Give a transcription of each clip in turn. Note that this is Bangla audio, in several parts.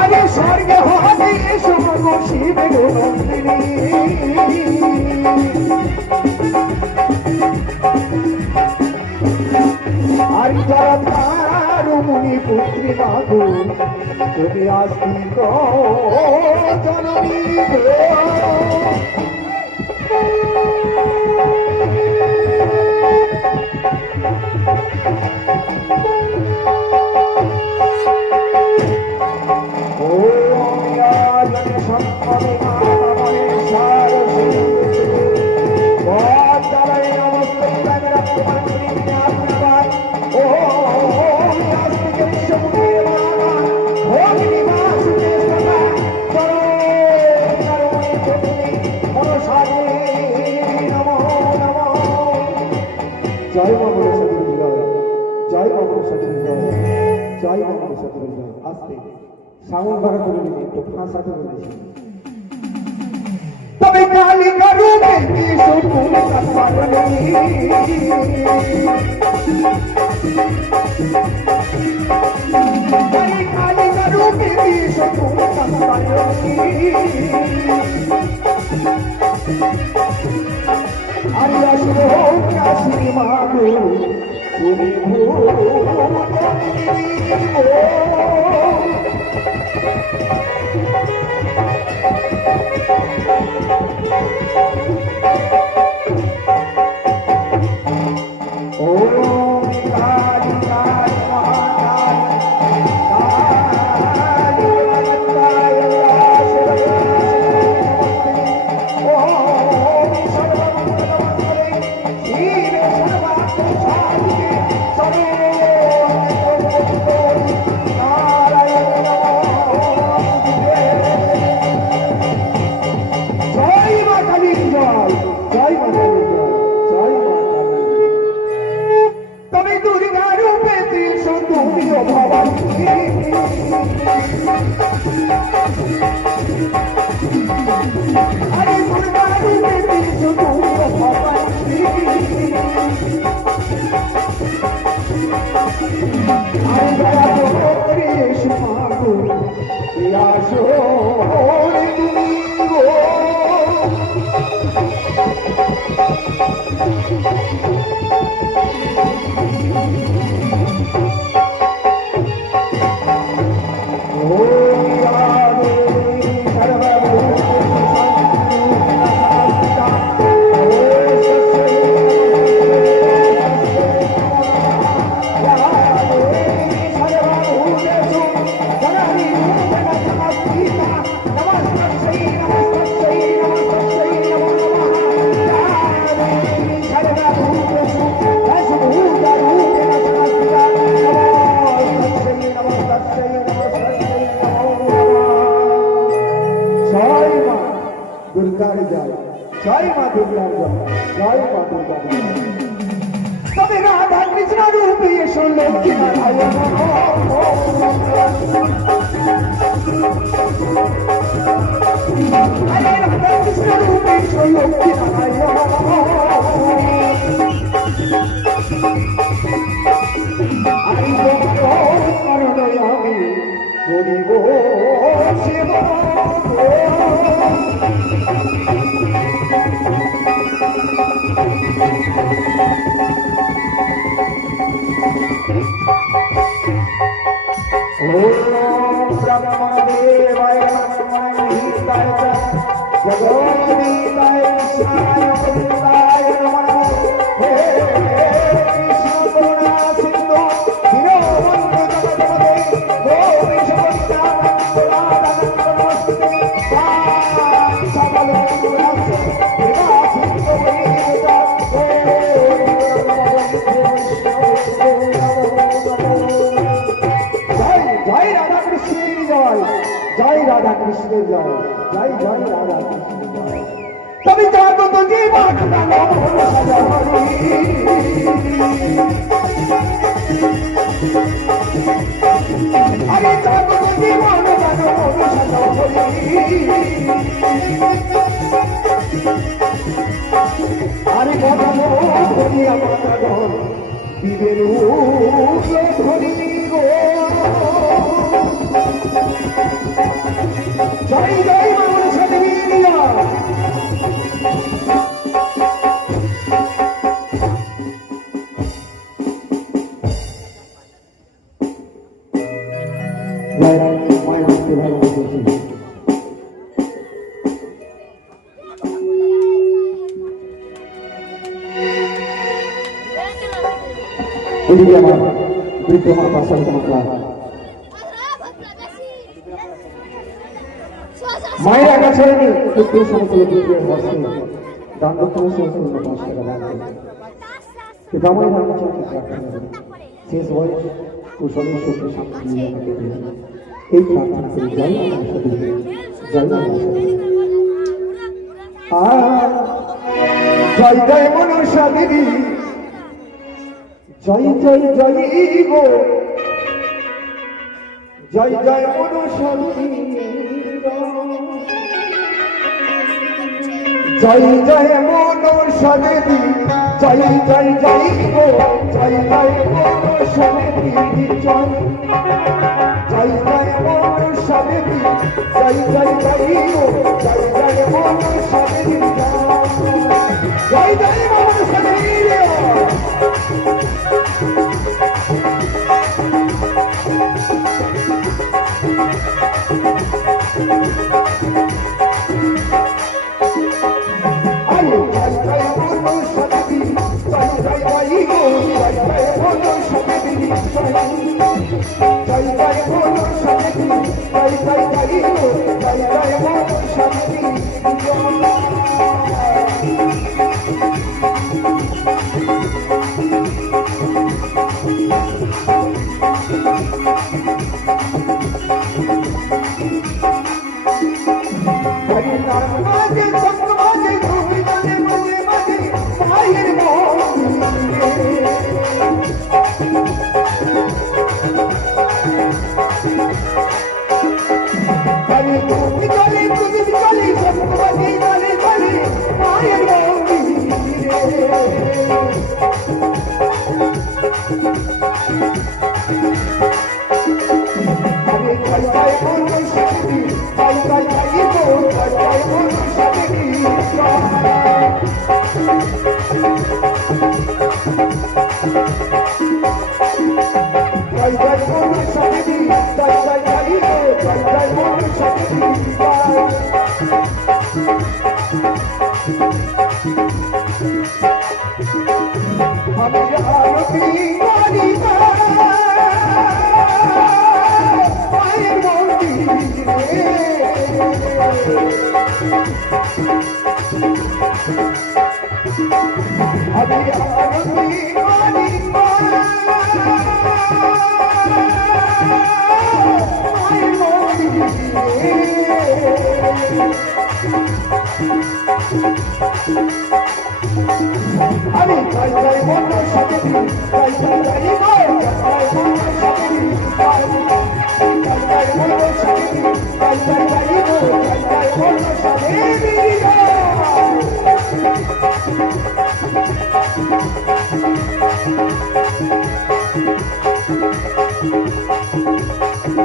আরে স্বর্গে হতে সমগ্র শিবে নন্দিনী আর জড়ধার মুনি পুত্রী মাগো তুমি আস্তিক জননী জয় বাবুর সাথে জয় বাবুর সাথে জয় বাবুর সাথে আসতে সামন ভাড়া করে নিয়ে একটু ফাঁসাতে বলেছি তবে কালিকা রূপে কালিকা রূপে আল্লাহ কাশি মাগো তুমি জয় মা দুর্গার জয় মা দুর্গার তবে রাধা কৃষ্ণ রূপে এসো লক্ষ্মী নারায়ণ রাধা কৃষ্ণ রূপে এসো লক্ষ্মী নারায়ণ আমি করণয় আমি করিব সেবা জয় রাধা কৃষ্ণ জয় জয় জয় রাধা কৃষ্ণ জয় তবে জাগত জীবন আরে জাগত জীবন আরে কথা বলি আমার বিবের দিয়েছি। এদিকে আমার বৃদ্ধ মা পাশাল মাতা মায়ের একা ছেড়েনি সত্যি সমতুল্য বিক্রিয়ার বসে দান দক্ষিণ সংপূর্ণ ৫ টাকা দান করে পিতামহের নামে চলতে প্রার্থনা করি শেষ বয়স কুশলের সুখে শান্তি নিয়ে আমাকে দিন এই প্রার্থনা করি জয় আমার সাথে জয় আমার সাথে জয় জয় মনসা দেবী জয় জয় জয় গো জয় জয় মনসা দেবী জয় জয় মনসা দেবী জয় জয় জয় গো জয় জয় মনসা দেবী জয় জয় জয় মনসা দেবী জয় জয় জয় গো জয় জয় মনসা দেবী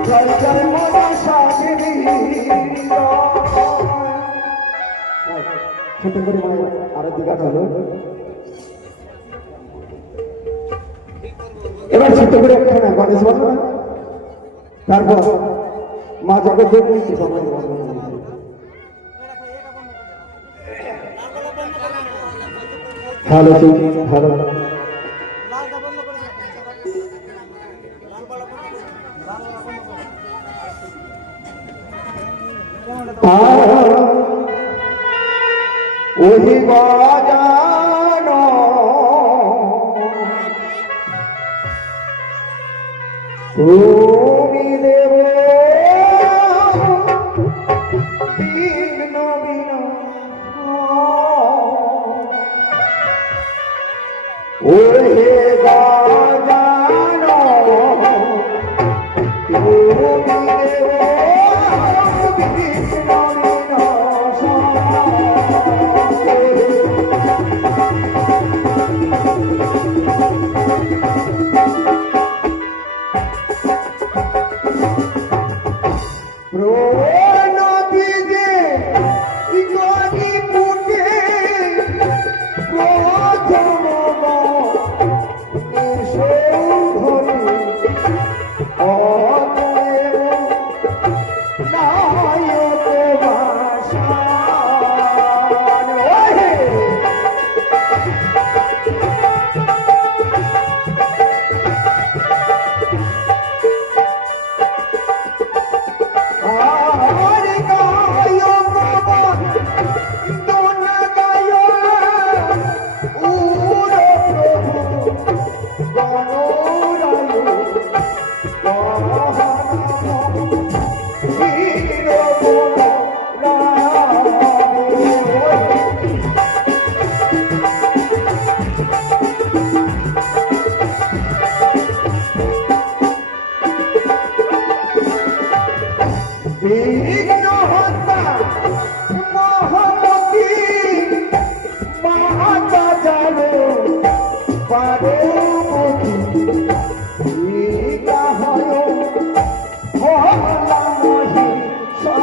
জয় জয় মনসা দেবী এবার ছোট্ট করে একখানা গণেশ বর্ণনা তারপর মা জগদ্ধাত্রী ভালো ভালো ওহি গজানো তুমি দেব বিঘ্ন ওহে গজানো তুমি দেব বিঘ্ন বিঘ্ন হতা মহামতি মাতা জানো পার্বতী বিঘ্ন হয় ভোলা মহিষা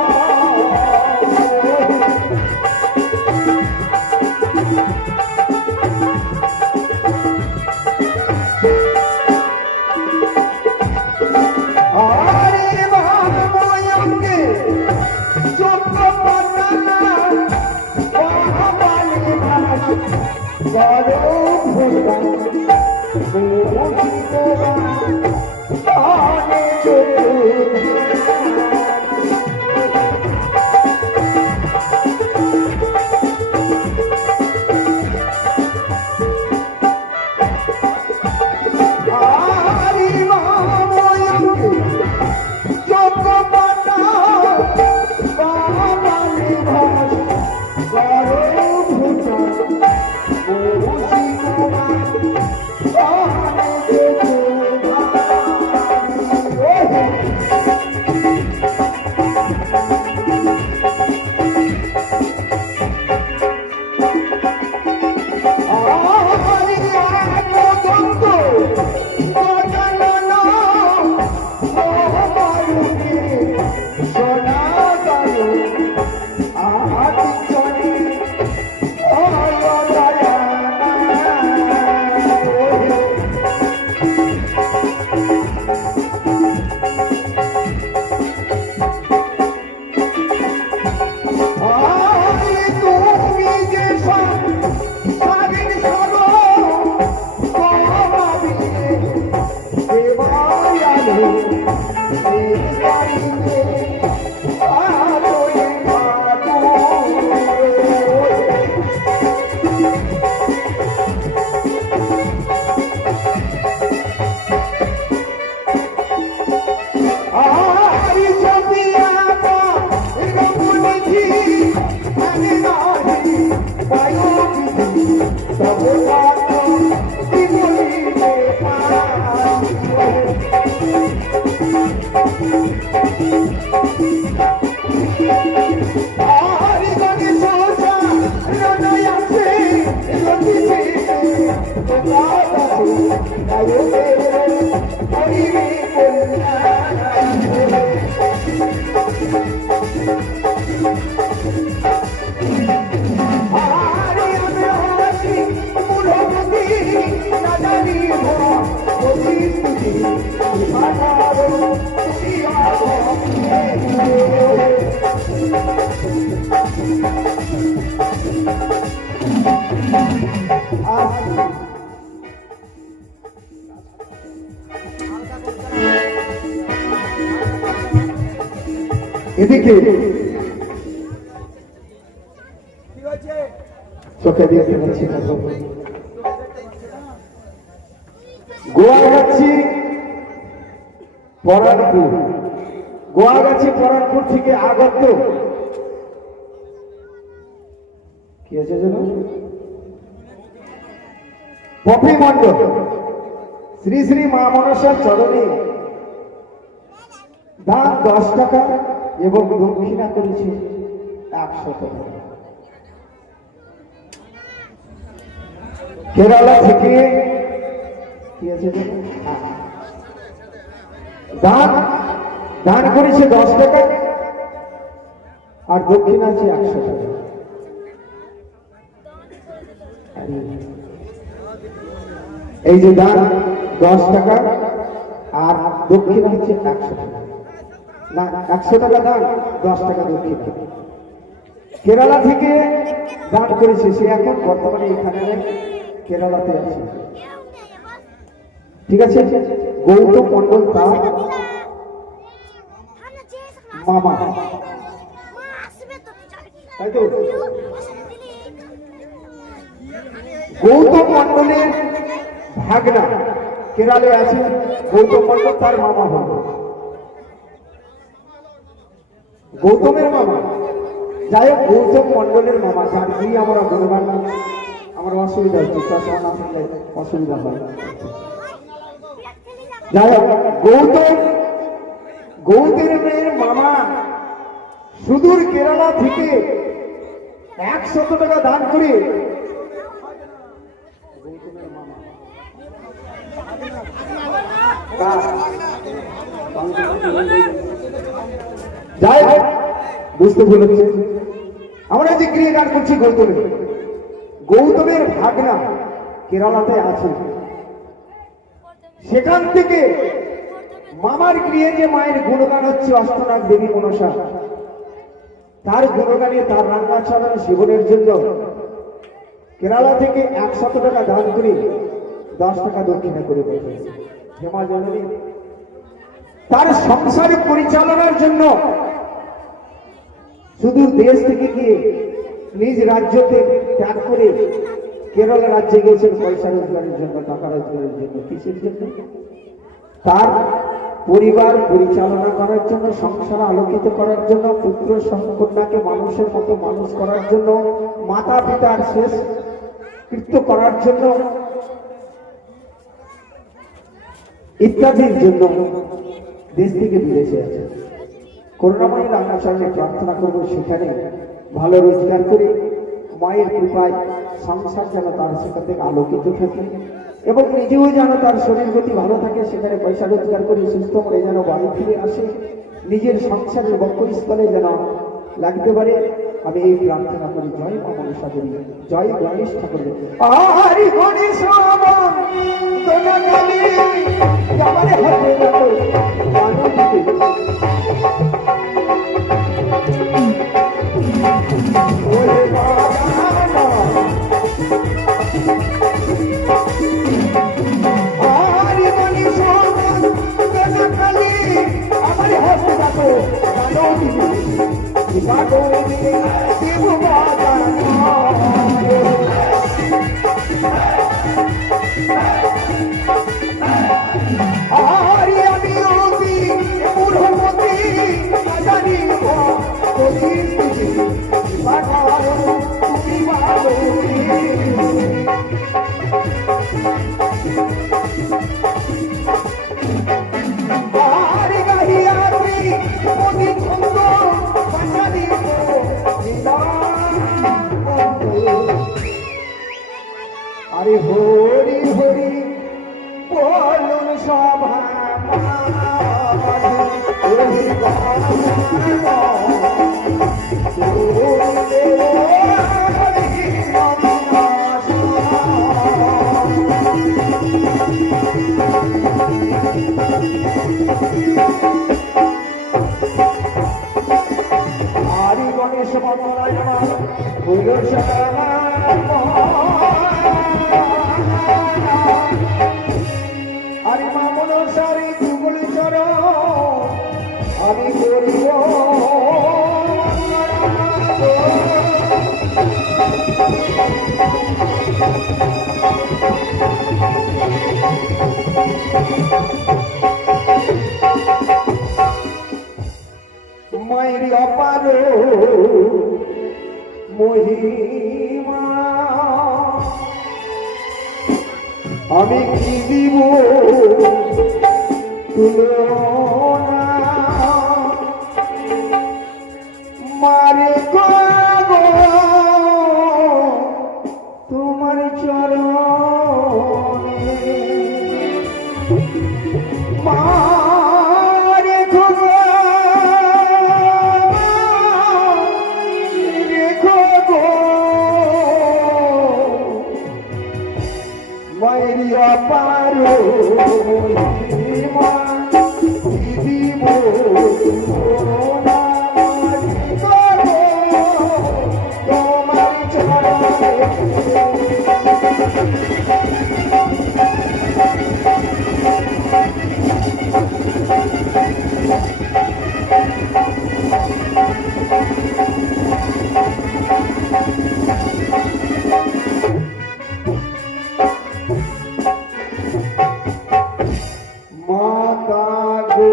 এদিকে চোখে দেখতে পাচ্ছি না গোয়াগাছি পরানপুর গোয়াগাছি পরানপুর থেকে আগত কি আছে যেন পপি মণ্ডল শ্রী শ্রী মা মনসার চরণে দান 10 টাকা এবং দক্ষিণা করেছে 100 টাকা। কেরালা থেকে দান করেছে 10 টাকা আর দক্ষিণা আছে 100 টাকা। এই যে দান 10 টাকা আর দক্ষিণা হচ্ছে 100 টাকা, না 100 টাকা দান 10 টাকা দক্ষিণা। কেরালা থেকে দান করেছে, সে এখন বর্তমানে এখানে কেরালাতে আছে। ঠিক আছে, গৌতম মন্ডল তার মামা, তাই তো? গৌতম মন্ডলের ভাগনা কেরালে আছে, গৌতম মন্ডল তার মামা হল, গৌতমের মামা। যাই হোক, গৌতম মন্ডলের মামা, যার কি আমরা বলবার না, আমার অসুবিধা হচ্ছে, চশমা না থাকলে অসুবিধা হয়। যাই হোক, গৌতমের মামা সুদূর কেরালা থেকে 100 টাকা দান করে যাই হোক, বুঝতে পেরেছি। আমরা যে ক্রিয়া গান করছি গৌতমের ভাগনা কেরালাতে আছে, সেখান থেকে মামার গৃহে যে মায়ের গুণগান হচ্ছে অষ্টনাগ দেবী মনসা, তার গুণগানে তার রান্না চালানো সেবনের জন্য কেরালা থেকে 100 টাকা দান করে 10 টাকা দক্ষিণা করে দেবে। হেমা জননী তার সংসার পরিচালনার জন্য শুধু দেশ থেকে গিয়ে নিজ রাজ্যতে ত্যাগ করে কেরল রাজ্যে গিয়েছেন পয়সা রোজগারের জন্য, টাকা রোজগারের জন্য। কিসের জন্য? তার পরিবার পরিচালনা করার জন্য, সংসার আলোকিত করার জন্য, পুত্র কন্যাকে মানুষের মতো মানুষ করার জন্য, মাতা পিতার শেষ কৃত্য করার জন্য ইত্যাদির জন্য দেশ থেকে বিদেশে আছে। করুণাময়ী রান্নাচরণে প্রার্থনা করব সেখানে ভালো রোজগার করে মায়ের কৃপায় সংসার যেন তার সেখান থেকে আলোকিত থাকে এবং নিজেও যেন তার শরীর গতি ভালো থাকে, সেখানে পয়সা রোজগার করে সুস্থ করে যেন বাড়ি ফিরে আসে, নিজের সংসারের বক্ষস্থলে যেন লাগতে পারে। আমি এই প্রার্থনা করি। জয় মা মনসা দেবী, জয় গণেশ ঠাকুর। আরি গণেশ আরে হরি হরি বলুন সভা আরি গণেশ মন্দির হইল আরে মা মনসারি যুগল চরণ আমি করিব মায়ের অপার মহিমা আমি কি দিব তুলনা মারে গো তোমার চরণে মারে গো রেখো গো মায়েরি অপার মহিমা দিব তুলনা তোমার চরণে মাতা গো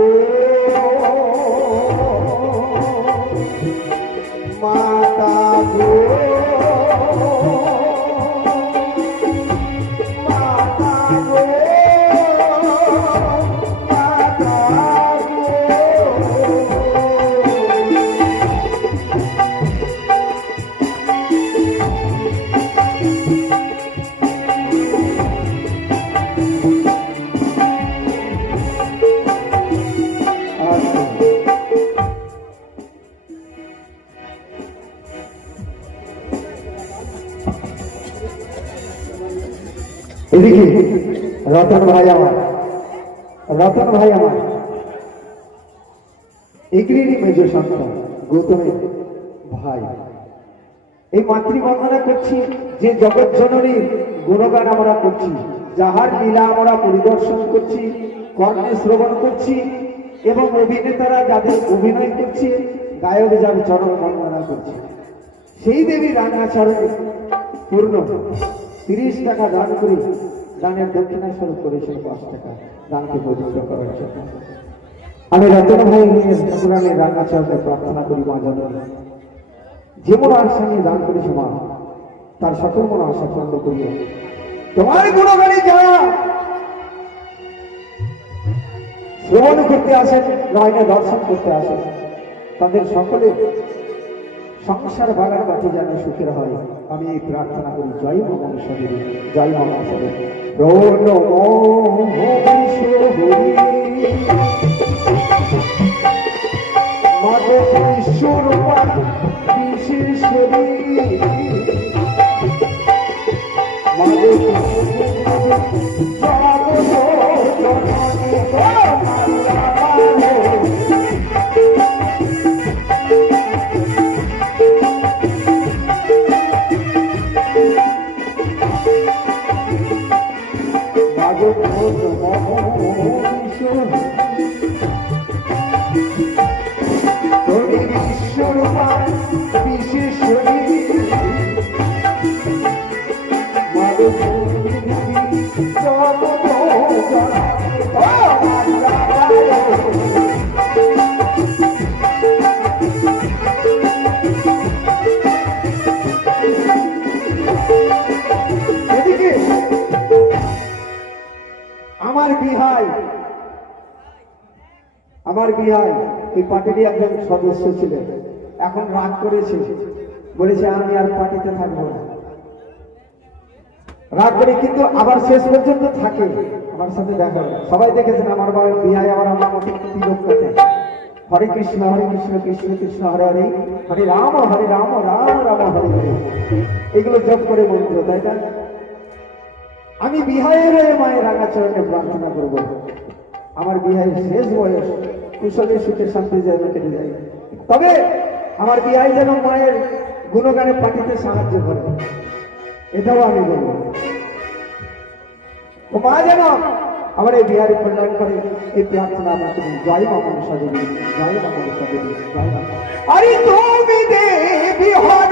মাতা গো মাতা গো মাতা গো রতন ভাই আমার, রতন ভাই আমার এগিরি মেজ সন্তান গৌতমের ভাই। এই মাতৃবন্দনা করছি, যে জগৎ জননীর গুণগান আমরা করছি, যাহার লীলা আমরা পরিদর্শন করছি, কর্ণে শ্রবণ করছি, এবং অভিনেতারা যাদের অভিনয় করছে, গায়ক যার চরণ বন্দনা করছে, সেই দেবী রান্নাচরণে পূর্ণ 30 টাকা দান করি, দানের দক্ষিণা স্বরূপ করেছেন 5 টাকা দানকে পবিত্র করার জন্য। আমি রতন ভাই ঠাকুরানের রান্নাচরণে প্রার্থনা করি, মা জননী যেমন আশা নিয়ে দান করেছে মা, তার সকল মন আশা পূর্ণ করিও। তোমার গুণগানে যারা শ্রবণ করতে আসেন, নয়নে দর্শন করতে আসেন, তাদের সকলে সংসার বাগান বাটি যেন সুখের হয়, আমি এই প্রার্থনা করি। জয় মা মনসা দেবী, জয় মা মনসা দেবী। আমার বিহাই এই পার্টিরই একজন সদস্য ছিলেন, এখন রাগ করেছে, বলেছে আমি আর পার্টিতে থাকবো না, রাগ করে, কিন্তু আবার শেষ পর্যন্ত থাকে, আমার সাথে দেখা। সবাই দেখেছেন আমার বাবা বিহাই আবার আমার মতো তিলক কাটে, হরে কৃষ্ণ কৃষ্ণ কৃষ্ণ হরে হরে, হরে রাম রাম রাম হরে হরে, এগুলো জপ করে মন্ত্র, তাই না? আমি বিহাইয়ের মায়ের রাঙাচরণে প্রার্থনা করব, আমার বিহাই শেষ বয়স কুশলে সুখে শান্তি যেন কেটে যায়, তবে আমার বিহাই যেন মায়ের গুণগানে পাঠিতে সাহায্য করে, এটাও আমি বলবো। মা যেন আমার এই বিহারি কল্যাণ করে, এই প্রার্থনা আমার তুমি। জয় মা মনসা দেবী, জয় মা মনসা দেবী, জয় মা। আরে তুমি দেবী হর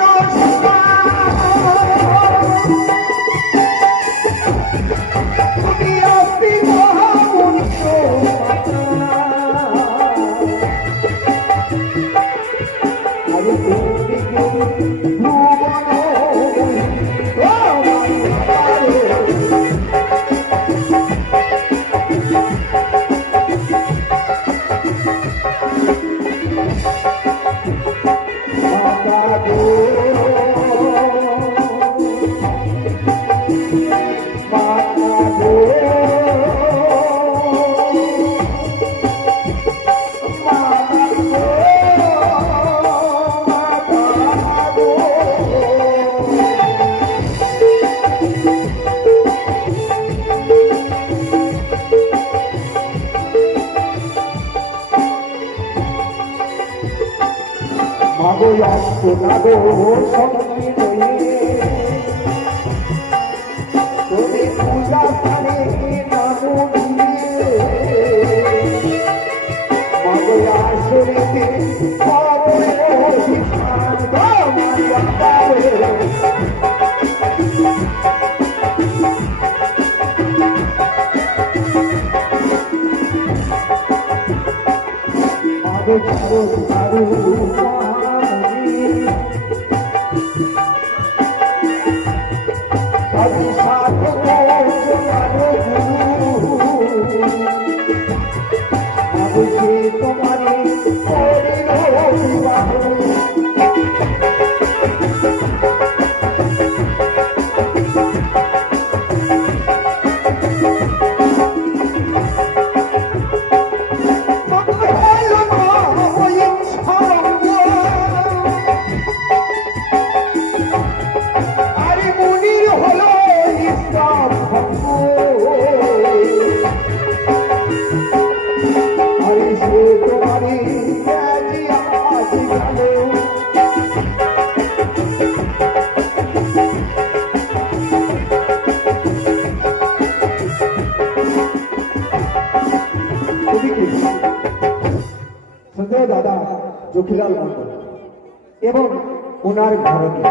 এদিকে সঞ্জয় দাদা জখিলাল মন্ডল এবং ওনার ঘরণী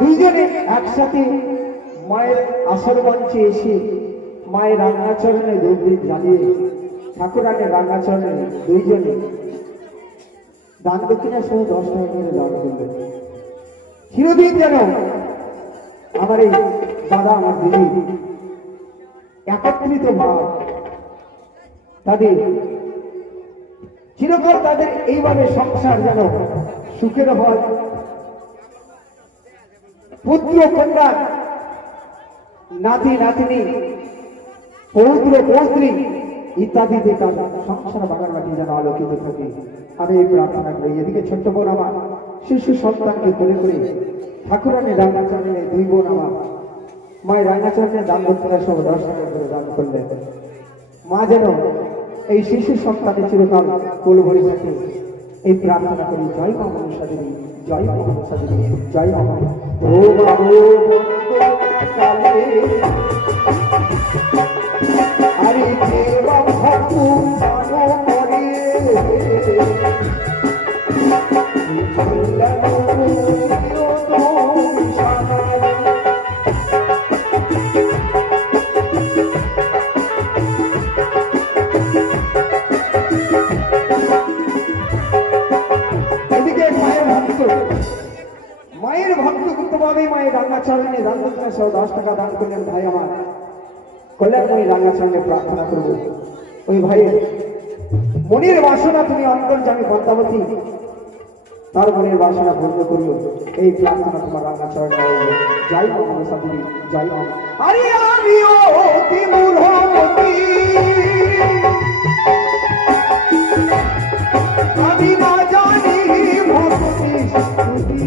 দুইজনে একসাথে মায়ের আসর মঞ্চে এসে মায়ের রান্নাচরণে দুর্দিন জ্বালিয়ে ঠাকুরানের রান্নাচরণে দুইজনে দান দক্ষিণার সঙ্গে 10 টাকা করে দান করলেন। চিরদিন যেন আমার এই দাদা আমার দিদি একত্রিত ভাব তাদের চিরকাল তাদের এইভাবে সংসার যেন সুখের হয়, পুত্র কন্যা নাতি নাতিনি পৌত্র পৌত্রী ইত্যাদিতে তার সংসার বাগানবাটি যেন আলোকিত থাকে আমি এই প্রার্থনা করি। এদিকে ছোট্ট বোন আমার শিশু সন্তানকে করে করে ঠাকুরানের রান্নাচরণে দুই বোন আমার মায়ের রান্নাচরণে দান দক্ষিণা সহ 10 টাকা করে দান করলেন। মা যেন এই শিশু সন্তানের চিরকাল কোল ভরে থাকে এই প্রার্থনা করি। জয় মা মনসা দেবী, জয় মা মনসা দেবী, জয় মা ও বাবু আরে দেবা ভক্তু মানো করে মায়ের ভক্ত গুপ্তভাবে মায়ের রান্নাচরণে দান দক্ষিণা সহ 10 টাকা দান করলেন। ভাই আমার কল্যাণময়ী রান্নাচরণে প্রার্থনা করব ওই ভাইয়ের মনের বাসনা তুমি অন্তর্যামী পদ্মাবতী তার মনের বাসনা পূর্ণ করিও এই প্রার্থনা তোমার রান্নাচরণে হবে। জয় মা মনসা দেবী, জয় মা। আরে আমিও তিমুরমতি আমি না জানি ভক্তি স্তুতি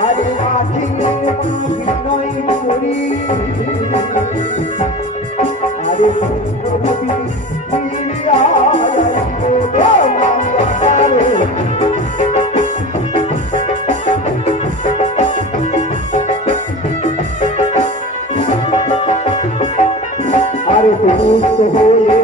আরে আরে পুষ্ট হয়ে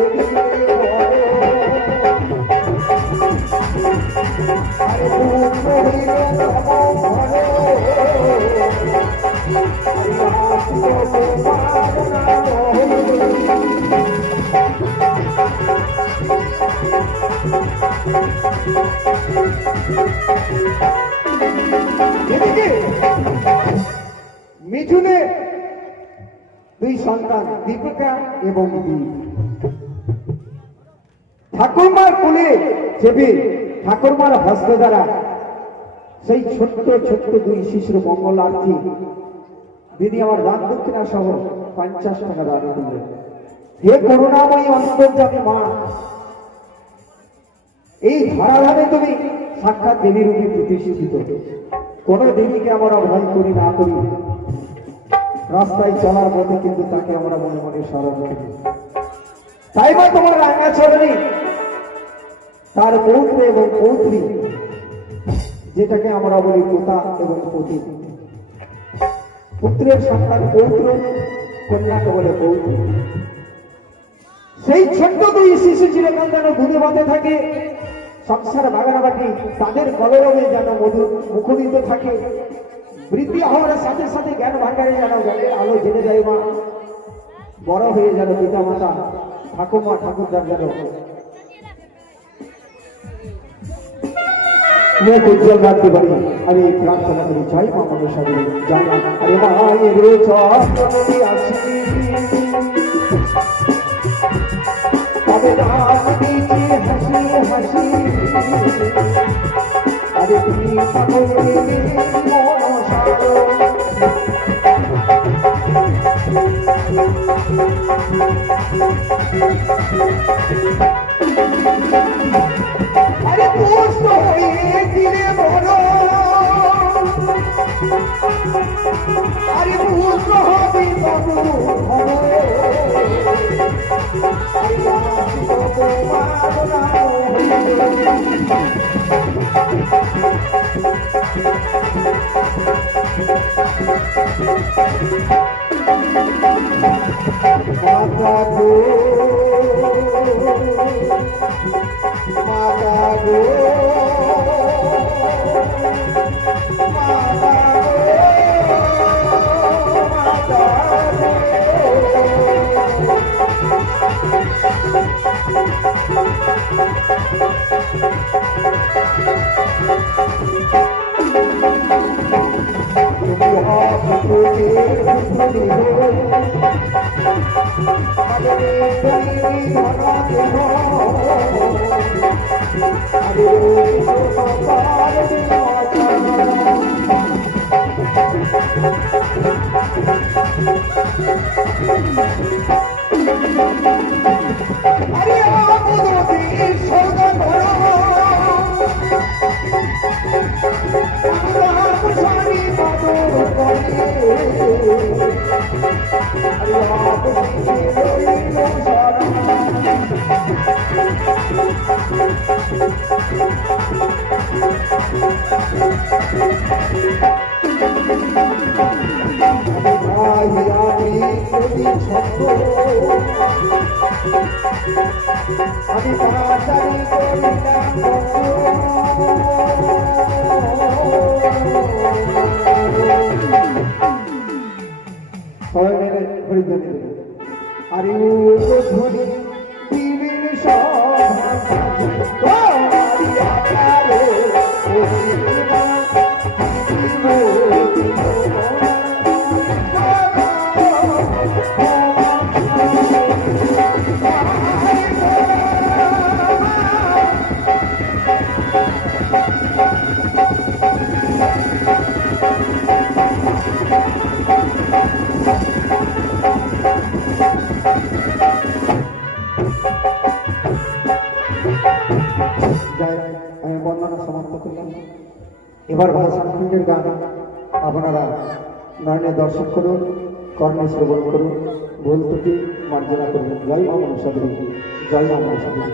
মিঠুনে দুই সন্তান দীপিকা এবং দীপ ঠাকুরমার কোলে চেপে ঠাকুরমার হস্ত দ্বারা সেই ছোট্ট ছোট্ট দুই শিশুর মঙ্গলার্থী দিদি আমার দান দক্ষিণা সহ 50 টাকা দান করলেন। হে করুণাময়ী অন্তর্যামী মা, এই ধরাধামে তুমি সাক্ষাৎ দেবী রূপে প্রতিষ্ঠিত। কোন দেবীকে আমরা ভয় করি না করি, রাস্তায় চলার পথে কিন্তু তাকে আমরা মনে মনে স্মরণ করি। তাই বা তোমার রান্নাচরণে তার পৌত্র এবং পৌত্রী, যেটাকে আমরা বলি পোতা এবং পতি, পুত্রের সন্তান পৌত্র, কন্যাকে বলে পৌত্রী। সেই ছোট্ট দুই শিশু চিরকাল যেন দুধে বাঁধে থাকে, সংসার বাগানাবাটি তাদের কলরবে যেন মধুর মুখরিত থাকে। বৃদ্ধি হওয়ার সাথে সাথে জ্ঞান ভান্ডারে যেন জ্ঞানের আলো জেনে যায় মা। বড় হয়ে যেন পিতা মাতা ঠাকুরমা ঠাকুরদার যেন মুখ উজ্জ্বল রাখতে পারি। আমি এই প্রার্থনা করি। জয় মা মনসা দেবী, জয় মা। আরে মায়ের চরণে আসি তবে রাত দিচ্ছি হাসি হাসি। আরে তুমি পাগলে আরে পুষ্ট হয়ে দিলে বড় আরে পুত্র হবি তবু হবে মাতা গো মাতা গো আমি তাড়াতাড়ি সবাই মিলে হরিধ্বনি দেবে আর ধ্বনি বিভিন্ন আমি বর্ণনা সমাপ্ত করলাম। এবার ভাষাখণ্ডের গান আপনারা নয়নে দর্শন করুন, কর্ণে শ্রবণ করুন, ভুল ত্রুটি মার্জনা করুন। জয় মা মনসা দেবী, জয় মা মনসা দেবী।